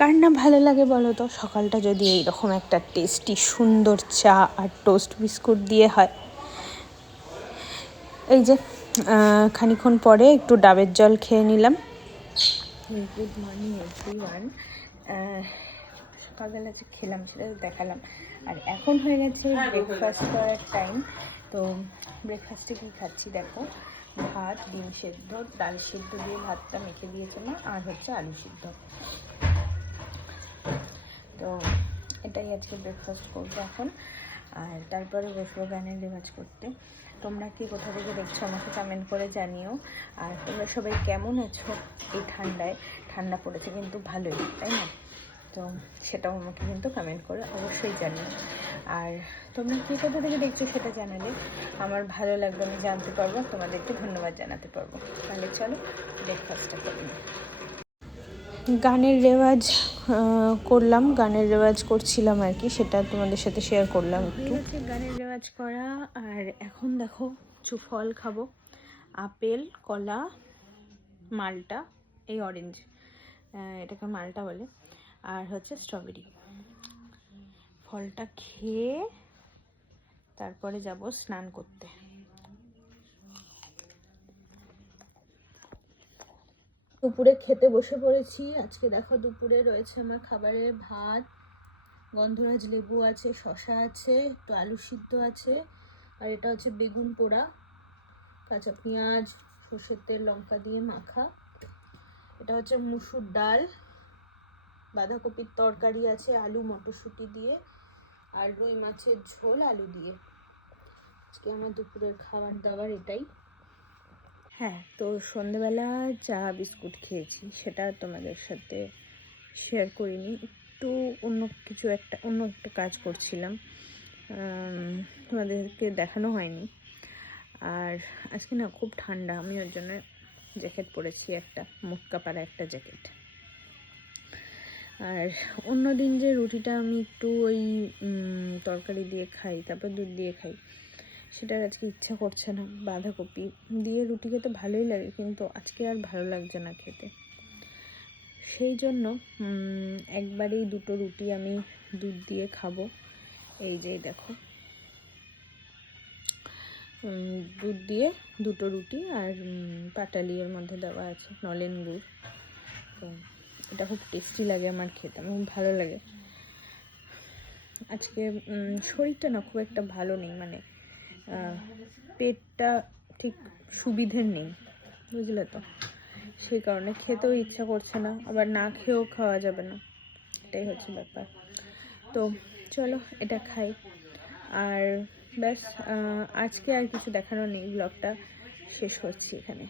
কার না ভালো লাগে বলো তো সকালটা যদি এইরকম একটা টেস্টি সুন্দর চা আর টোস্ট বিস্কুট দিয়ে হয়। এই যে খানিক্ষণ পরে একটু ডাবের জল খেয়ে নিলাম। Good morning everyone. সকালবেলা যে খেলাম সেটা দেখালাম, আর এখন হয়ে গেছে ব্রেকফাস্ট করার টাইম। তো ব্রেকফাস্টে কী খাচ্ছি দেখো, ভাত, ডিম সেদ্ধ, ডাল সেদ্ধ দিয়ে ভাতটা মেখে দিয়েছে মা, আর হচ্ছে আলু সিদ্ধ। তো এটাই আজকে ব্রেকফাস্ট করবো এখন, আর তারপরে বসবো গানের রেওয়াজ করতে। তোমরা কি কোথা থেকে দেখছো আমাকে কমেন্ট করে জানিও। আর তোমরা সবাই কেমন আছো এই ঠান্ডায়? ঠান্ডা পড়েছে কিন্তু ভালোই, তাই না? তো সেটাও আমাকে কিন্তু কমেন্ট করে অবশ্যই জানিও। আর তোমরা কী কোথা থেকে দেখছো সেটা জানালে আমার ভালো লাগবে, আমি জানতে পারবো, তোমাদেরকে ধন্যবাদ জানাতে পারবো। তাহলে চলো ব্রেকফাস্টটা করে নিই। গানের রেওয়াজ করলাম, গানের রেওয়াজ করছিলাম আর কি, সেটা তোমাদের সাথে শেয়ার করলাম একটু। গানের রেওয়াজ করা, আর এখন দেখো কিছু ফল খাবো। আপেল, কলা, মালটা, এই অরেঞ্জ, এটাকে মালটা বলে, আর হচ্ছে স্ট্রবেরি। ফলটা খেয়ে তারপরে যাব স্নান করতে। দুপুরে খেতে বসে পড়েছি। আজকে দেখো দুপুরে রয়েছে আমার খাবারে ভাত, গন্ধরাজ লেবু আছে, শশা আছে, একটু আলু সিদ্ধ আছে, আর এটা হচ্ছে বেগুন পোড়া, কাঁচা পেঁয়াজ, সর্ষের তেল, লঙ্কা দিয়ে মাখা। এটা হচ্ছে মুসুর ডাল, বাঁধাকপির তরকারি আছে আলু মটরশুঁটি দিয়ে, আর রুই মাছের ঝোল আলু দিয়ে। আজকে আমার দুপুরের খাবার দাবার এটাই। হ্যাঁ, তো সন্ধেবেলা চা বিস্কুট খেয়েছি, সেটা তোমাদের সাথে শেয়ার করিনি। একটু অন্য একটা কাজ করছিলাম, তোমাদেরকে দেখানো হয়নি। আর আজকে না খুব ঠান্ডা, আমি ওর জন্য জ্যাকেট পরেছি, একটা মোটকা পাড়া একটা জ্যাকেট। আর অন্য দিন যে রুটিটা আমি একটু ওই তরকারি দিয়ে খাই, তারপর দুধ দিয়ে খাই, সেটার আজকে ইচ্ছা করছে না। বাঁধাকপি দিয়ে রুটি খেতে ভালোই লাগে, কিন্তু আজকে আর ভালো লাগছে না খেতে। সেই জন্য একবারেই দুটো রুটি আমি দুধ দিয়ে খাবো। এই যে দেখো, দুধ দিয়ে দুটো রুটি, আর পাটালি এর মধ্যে দেওয়া আছে নলেন গুড়। তো এটা খুব টেস্টি লাগে আমার খেতে, আমার খুব ভালো লাগে। আজকে শরীরটা না খুব একটা ভালো নেই, মানে পেটটা ঠিক সুবিধের নেই, বুঝলে তো, সেই কারণে খেতেও ইচ্ছা করছে না, আবার না খেয়েও খাওয়া যাবে না, এটাই হচ্ছে ব্যাপার। তো চলো এটা খাই, আর ব্যাস আজকে আর কিছু দেখানো নেই, ব্লগটা শেষ করছি এখানে।